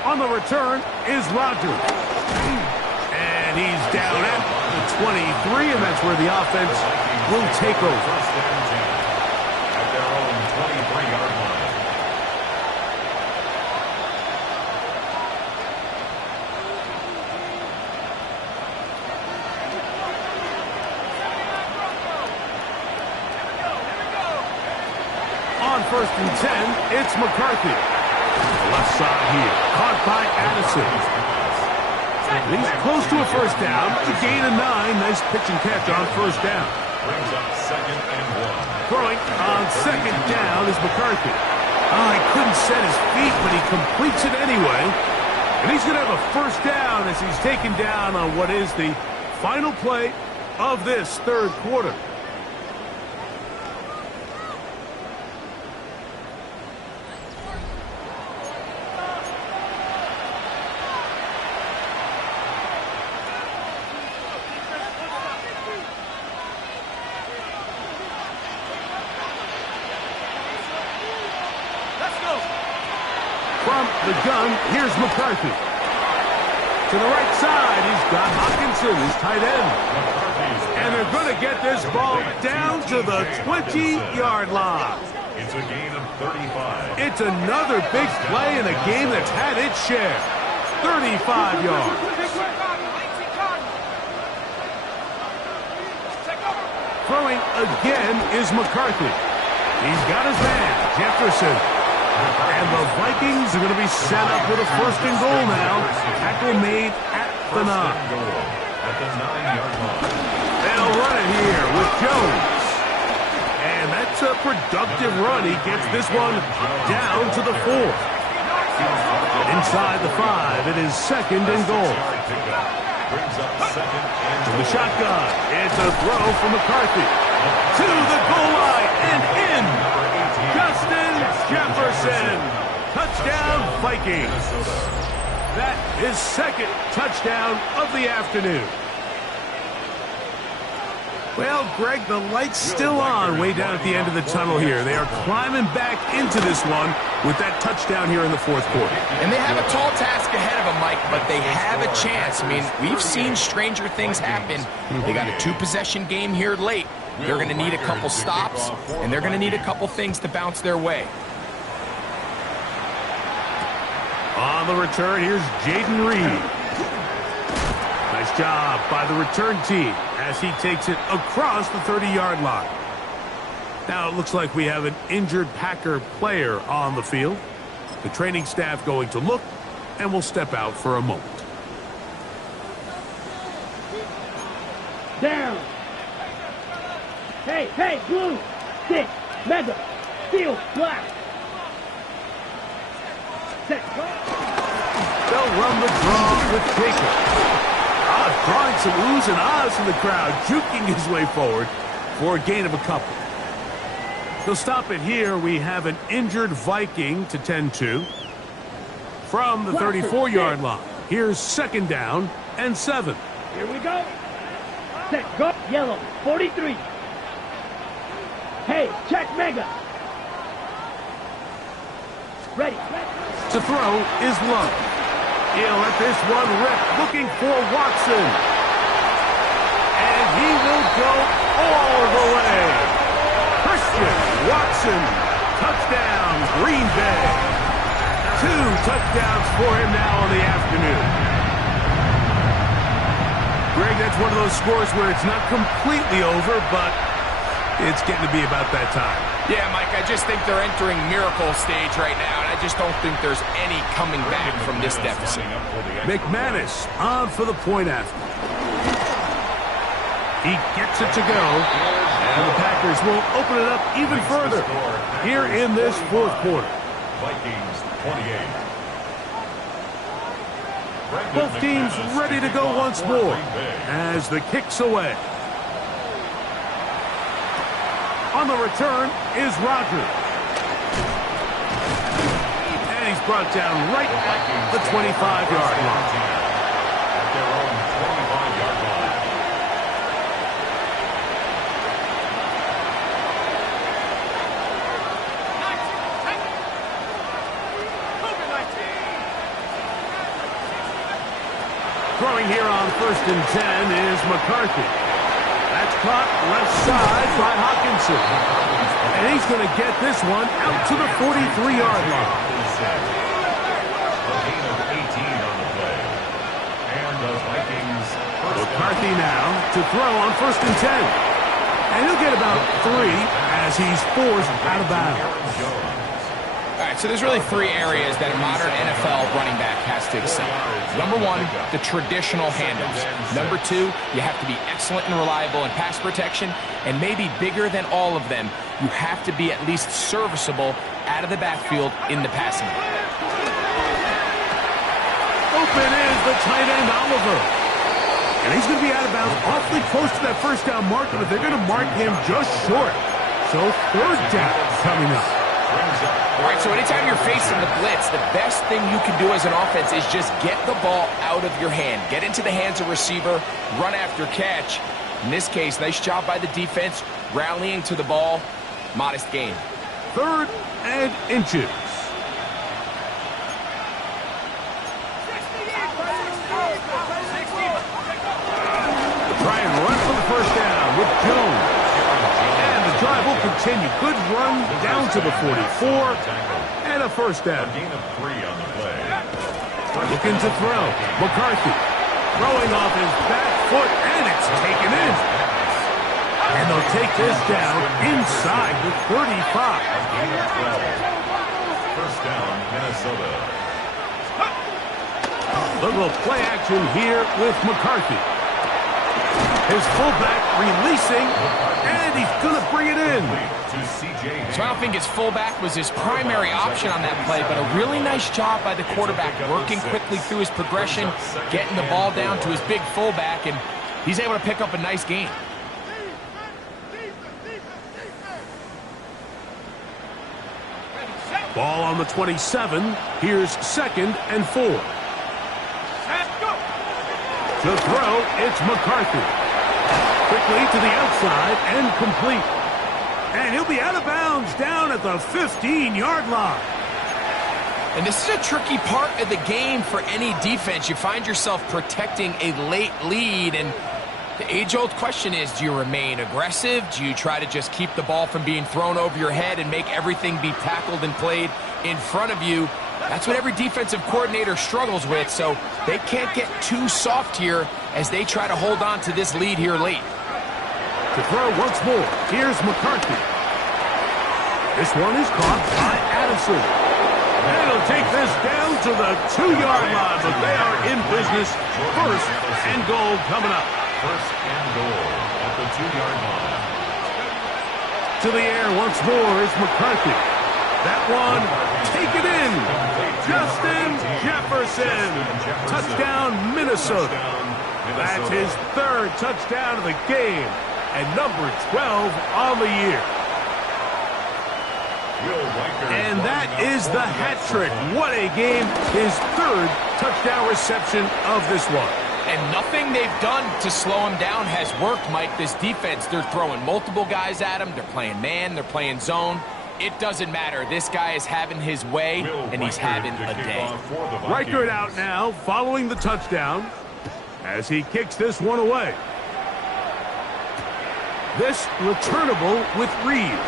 On the return is Rogers, and he's down at the 23, and that's where the offense will take over. At their own 23-yard line. On first and 10, it's McCarthy. The left side here, caught by Addison. He's close to a first down. A gain of 9. Nice pitch and catch on first down. Brings up second and 1. Throwing on second down is McCarthy. Oh, he couldn't set his feet, but he completes it anyway. And he's going to have a first down as he's taken down on what is the final play of this third quarter. From the gun, here's McCarthy. To the right side, he's got Hawkinson, his tight end. And they're going to get this ball down to the 20-yard line. It's a gain of 35. It's another big play in a game that's had its share. 35 yards. Throwing again is McCarthy. He's got his man, Jefferson. And the Vikings are going to be set up with a first and goal now. Tackle made at the 9. At the 9-yard line. They'll run it here with Jones. And that's a productive run. He gets this one down to the 4. Inside the 5, it is second and goal. To the shotgun. It's a throw from McCarthy. To the goal line and in. Justin Jefferson. Touchdown, Vikings. That is second touchdown of the afternoon. Well, Greg, the light's still on way down at the end of the tunnel here. They are climbing back into this one with that touchdown here in the fourth quarter. And they have a tall task ahead of them, Mike, but they have a chance. I mean, we've seen stranger things happen. They got a 2-possession game here late. They're going to need a couple stops, and they're going to need a couple things to bounce their way. On the return, here's Jaden Reed. Nice job by the return team as he takes it across the 30-yard line. Now it looks like we have an injured Packer player on the field. The training staff going to look, and will step out for a moment. Down. Hey, blue, 6, mega, steel, black. Set, go. They'll run the draw with Jacobs. Drawing some oohs and ahs from the crowd, juking his way forward. for a gain of a couple. They'll stop it here. We have an injured Viking to tend to. From the 34-yard line, here's 2nd down and 7. Here we go. Set, go. Yellow, 43. Hey, check mega. Ready. To throw is Love. He'll let this one rip, looking for Watson. And he will go all the way. Christian Watson, touchdown, Green Bay. 2 touchdowns for him now on the afternoon. Greg, that's one of those scores where it's not completely over, but it's getting to be about that time. Yeah, Mike, I just think they're entering miracle stage right now, and I just don't think there's any coming back from this deficit. McManus on for the point after. He gets it to go, and the Packers will open it up even further here in this 4th quarter. Vikings 28. Both teams ready to go once more as the kick's away. On the return is Rodgers. And he's brought down right at the 25-yard line. At their own 25-yard line. Throwing here on 1st and 10 is McCarthy. That's caught left side by Hawkinson. And he's going to get this one out to the 43-yard line. A gain of 18 on the play. And the Vikings McCarthy now to throw on 1st and 10. And he'll get about 3 as he's forced out of bounds. All right, so there's really 3 areas that a modern NFL running back has to excel. Number 1, the traditional handoffs. Number 2, you have to be excellent and reliable in pass protection. And maybe bigger than all of them, you have to be at least serviceable out of the backfield in the passing game. Open is the tight end, Oliver. And he's going to be out of bounds awfully close to that 1st down marker, but they're going to mark him just short. So 3rd down coming up. All right, so anytime you're facing the blitz, the best thing you can do as an offense is just get the ball out of your hand. Get into the hands of receiver, run after catch. In this case, nice job by the defense, rallying to the ball. Modest gain. 3rd and inches. Try and run for the 1st down with Jones. Drive will continue. Good run down to the 44 and a 1st down. A gain of 3 on the play. Looking to throw. McCarthy throwing off his back foot, and it's taken in. And they'll take this down inside the 35. A gain of 12. 1st down, Minnesota. Little play action here with McCarthy. His fullback releasing, and he's going to bring it in. So I don't think his fullback was his primary option on that play, but a really nice job by the quarterback working quickly through his progression, getting the ball down to his big fullback, and he's able to pick up a nice gain. Ball on the 27. Here's 2nd and 4. To throw, it's McCarthy. Quickly to the outside and complete. And he'll be out of bounds down at the 15-yard line. And this is a tricky part of the game for any defense. You find yourself protecting a late lead, and the age-old question is, do you remain aggressive? Do you try to just keep the ball from being thrown over your head and make everything be tackled and played in front of you? That's what every defensive coordinator struggles with, so they can't get too soft here as they try to hold on to this lead here late. To throw once more, here's McCarthy. This one is caught by Addison. And he'll take this down to the 2-yard line, but they are in business. 1st and goal coming up. 1st and goal at the 2-yard line. To the air once more is McCarthy. That one, take it in. Justin Jefferson. Touchdown, Minnesota. That's his 3rd touchdown of the game. and number 12 on the year. And that is the hat trick. What a game. His third touchdown reception of this one. And nothing they've done to slow him down has worked, Mike. This defense, they're throwing multiple guys at him. They're playing man. They're playing zone. It doesn't matter. This guy is having his way, and he's having a day. Reichert out now following the touchdown as he kicks this one away. This returnable with Reed.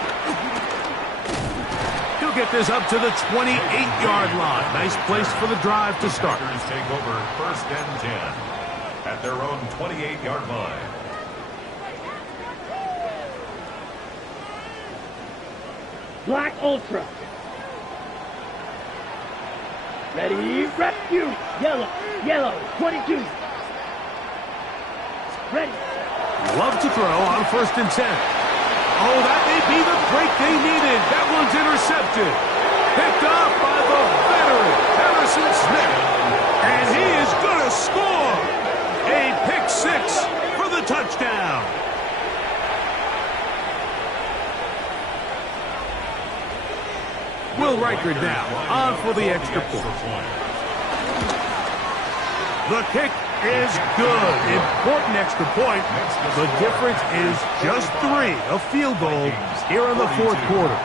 He'll get this up to the 28-yard line. Nice place for the drive to start. Packers take over 1st and 10 at their own 28-yard line. Black Ultra. Ready, rescue. Yellow, yellow, 22. Ready. Love to throw on 1st and 10. Oh, that may be the break they needed. That one's intercepted. Picked off by the veteran, Harrison Smith. And he is going to score. A pick 6 for the touchdown. Will Reichert now on for the extra point. The kick is good. Important extra point. The difference is just 3. A field goal here in the 4th quarter.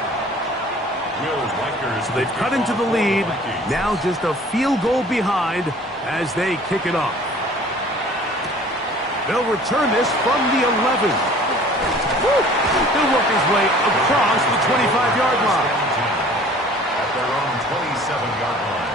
So they've cut into the lead. Now just a field goal behind as they kick it off. They'll return this from the 11. He'll work his way across the 25-yard line. At their own 27-yard line.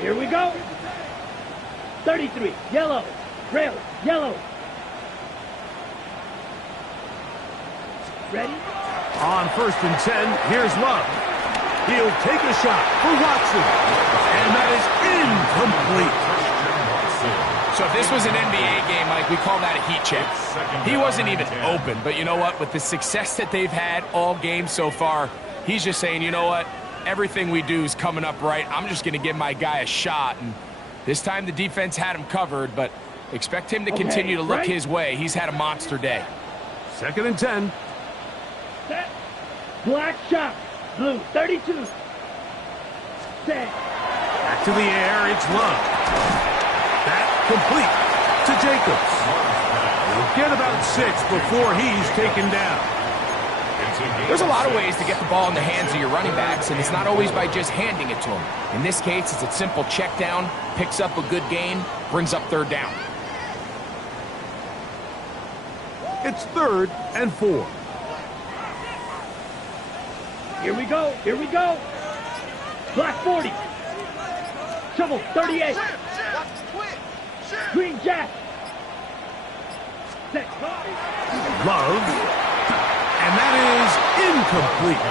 Here we go. 33, yellow, rail, yellow. Ready? On 1st and 10, here's Love. He'll take a shot for Watson. And that is incomplete. So if this was an NBA game, Mike, we call that a heat check. He wasn't even open. But you know what? With the success that they've had all game so far, he's just saying, you know what? Everything we do is coming up right. I'm just going to give my guy a shot. And this time the defense had him covered, but expect him to continue to look his way. He's had a monster day. 2nd and 10. Set. Black shot. Blue, 32. Set. Back to the air, it's Love. That complete to Jacobs. He'll get about 6 before he's taken down. There's a lot of ways to get the ball in the hands of your running backs, and it's not always by just handing it to them. In this case, it's a simple check down, picks up a good gain, brings up 3rd down. It's 3rd and 4. Here we go. Here we go. Black 40. Shovel 38. Green Jack. Set. Love. And that is incomplete.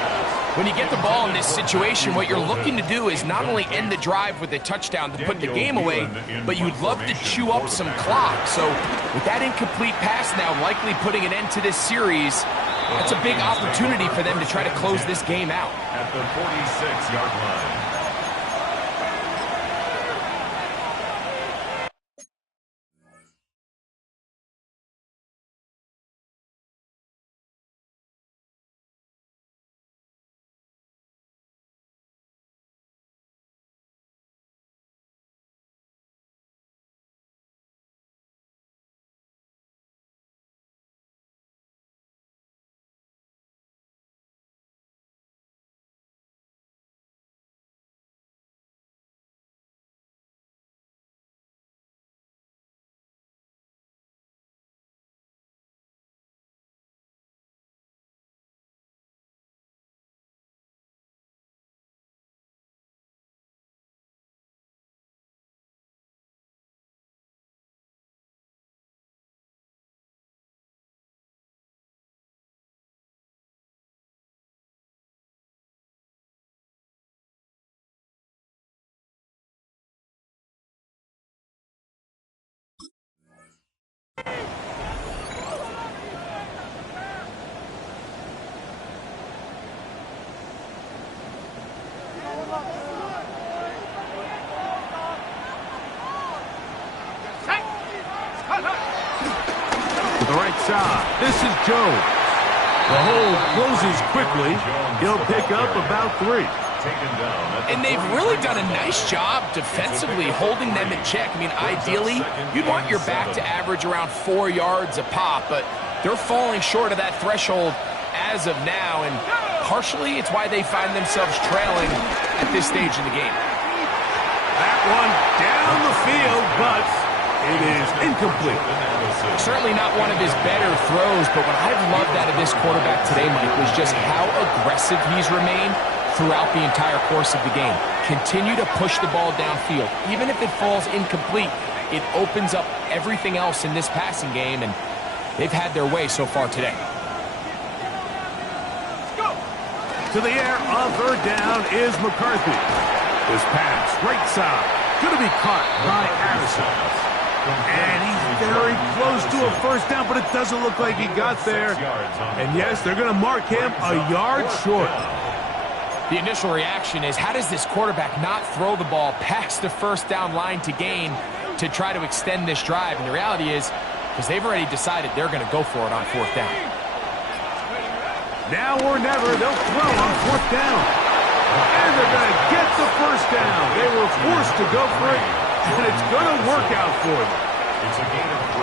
When you get the ball in this situation, what you're looking to do is not only end the drive with a touchdown to put the game away, but you'd love to chew up some clock. So with that incomplete pass now likely putting an end to this series, that's a big opportunity for them to try to close this game out. At the 46-yard line. side. This is Jones. The hole closes quickly. He'll pick up about 3. And they've really done a nice job defensively holding them in check. I mean, ideally, you'd want your back to average around 4 yards a pop, but they're falling short of that threshold as of now, and partially it's why they find themselves trailing at this stage in the game. That one down the field, but it is incomplete. Certainly not one of his better throws, but what I've loved out of this quarterback today, Mike, was just how aggressive he's remained throughout the entire course of the game. Continue to push the ball downfield. Even if it falls incomplete, it opens up everything else in this passing game, and they've had their way so far today. To the air on 3rd down is McCarthy. This pass, right side, going to be caught by Addison. And he's very close to a 1st down, but it doesn't look like he got there. And yes, they're going to mark him a yard short. The initial reaction is, how does this quarterback not throw the ball past the 1st down line to gain to try to extend this drive? And the reality is, because they've already decided they're going to go for it on 4th down. Now or never, they'll throw on 4th down. And they're going to get the 1st down. They were forced to go for it, and it's going to work out for them.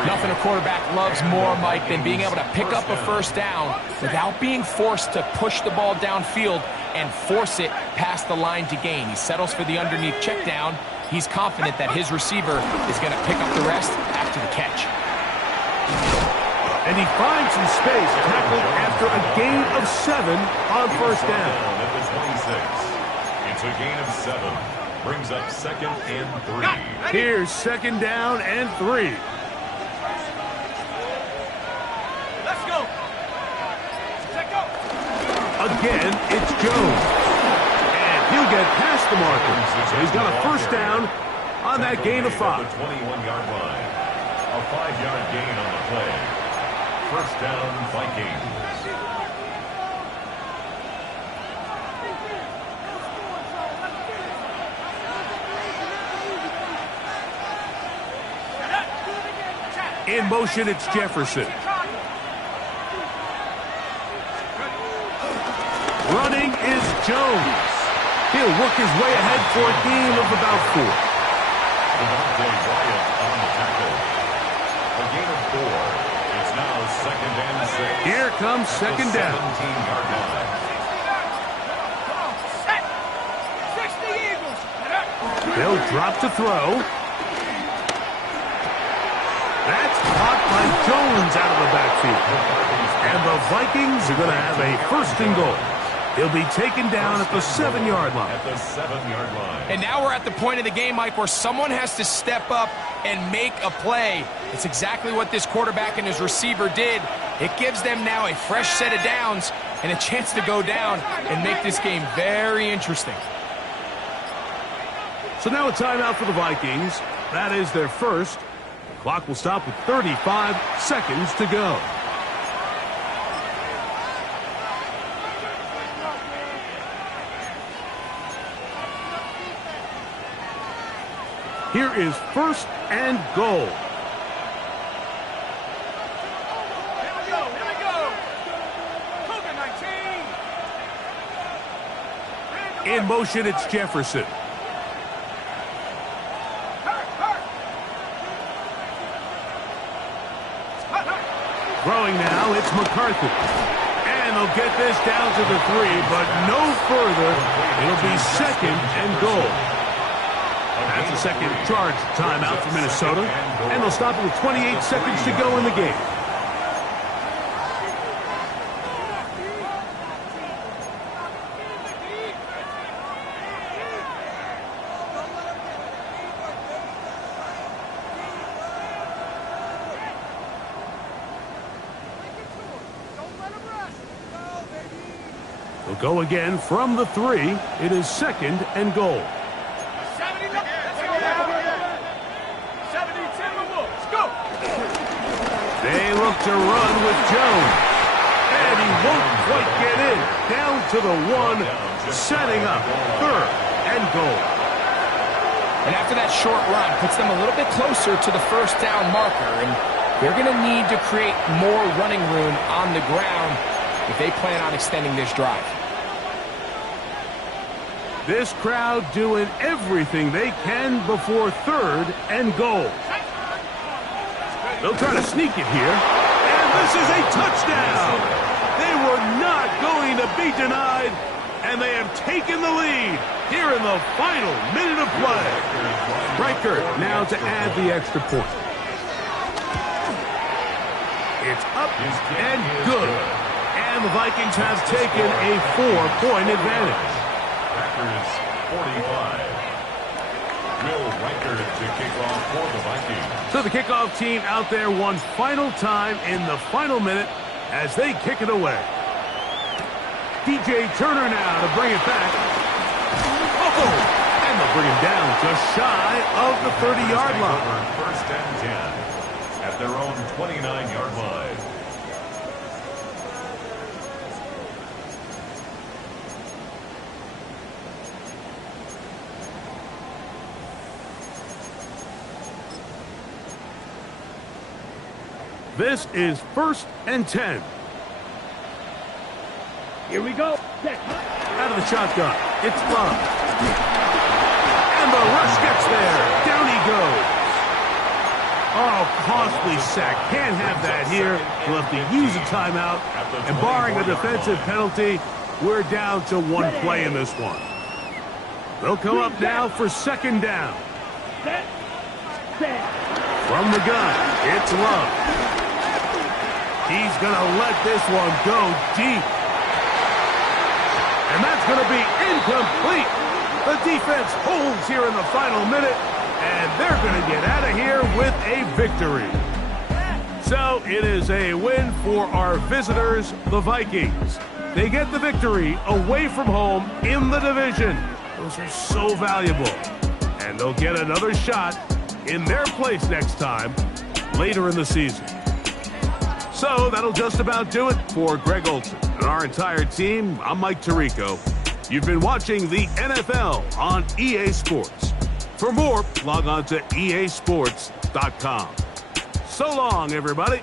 Nothing a quarterback loves more, Mike, than being able to pick up a 1st down without being forced to push the ball downfield and force it past the line to gain. He settles for the underneath check down. He's confident that his receiver is going to pick up the rest after the catch. And he finds some space, tackled after a gain of 7 on 1st down. It's a gain of 7. Brings up 2nd and 3. Here's 2nd down and 3. Let's go. Let's go. Again, it's Jones. And he'll get past the marker. So he's got a 1st down on that gain of 5. The 21-yard line. A 5-yard gain on the play. 1st down, Vikings. In motion, it's Jefferson. Running is Jones. He'll work his way ahead for a gain of about 4. On the tackle. A gain of 4. It's now 2nd and 6. Here comes 2nd down. 17-yard line. They'll drop to throw. That's caught by Jones out of the backfield. And the Vikings are going to have a 1st and goal. He'll be taken down at the 7-yard line. At the 7-yard line. And now we're at the point of the game, Mike, where someone has to step up and make a play. It's exactly what this quarterback and his receiver did. It gives them now a fresh set of downs and a chance to go down and make this game very interesting. So now a timeout for the Vikings. That is their 1st. The clock will stop with 35 seconds to go. Here is 1st and goal. Here we go. Cougar 19. In motion, it's Jefferson. Throwing now, it's McCarthy. And they'll get this down to the 3, but no further. It'll be 2nd and goal. That's a second charge timeout for Minnesota. And they'll stop it with 28 seconds to go in the game. They'll go again from the 3. It is 2nd and goal. 72. Let's go. They look to run with Jones. And he won't quite get in. Down to the 1, setting up 3rd and goal. And after that short run, puts them a little bit closer to the 1st down marker. And They're going to need to create more running room on the ground if they plan on extending this drive. This crowd doing everything they can before 3rd and goal. They'll try to sneak it here. And this is a touchdown. They were not going to be denied, and they have taken the lead here in the final minute of play. Riker now to add the extra point. It's up and good. And the Vikings have taken a 4-point advantage. Packers 45. Will Riker to kick off for the Vikings. So the kickoff team out there one final time in the final minute as they kick it away. DJ Turner now to bring it back. Oh! And they'll bring him down just shy of the 30-yard line. First and 10 at their own 29-yard line. This is 1st and 10. Here we go. Set. Out of the shotgun, it's Love. And the rush gets there. Down he goes. Oh, costly sack. Can't have that here. We'll have to use a timeout. And barring a defensive penalty, we're down to one play in this one. They'll come up now for 2nd down. Set. Set. From the gun, it's Love. He's going to let this one go deep. And that's going to be incomplete. The defense holds here in the final minute, and they're going to get out of here with a victory. So it is a win for our visitors, the Vikings. They get the victory away from home in the division. Those are so valuable. And they'll get another shot in their place next time later in the season. So that'll just about do it for Greg Olson and our entire team. I'm Mike Tirico. You've been watching the NFL on EA Sports. For more, log on to easports.com. So long, everybody.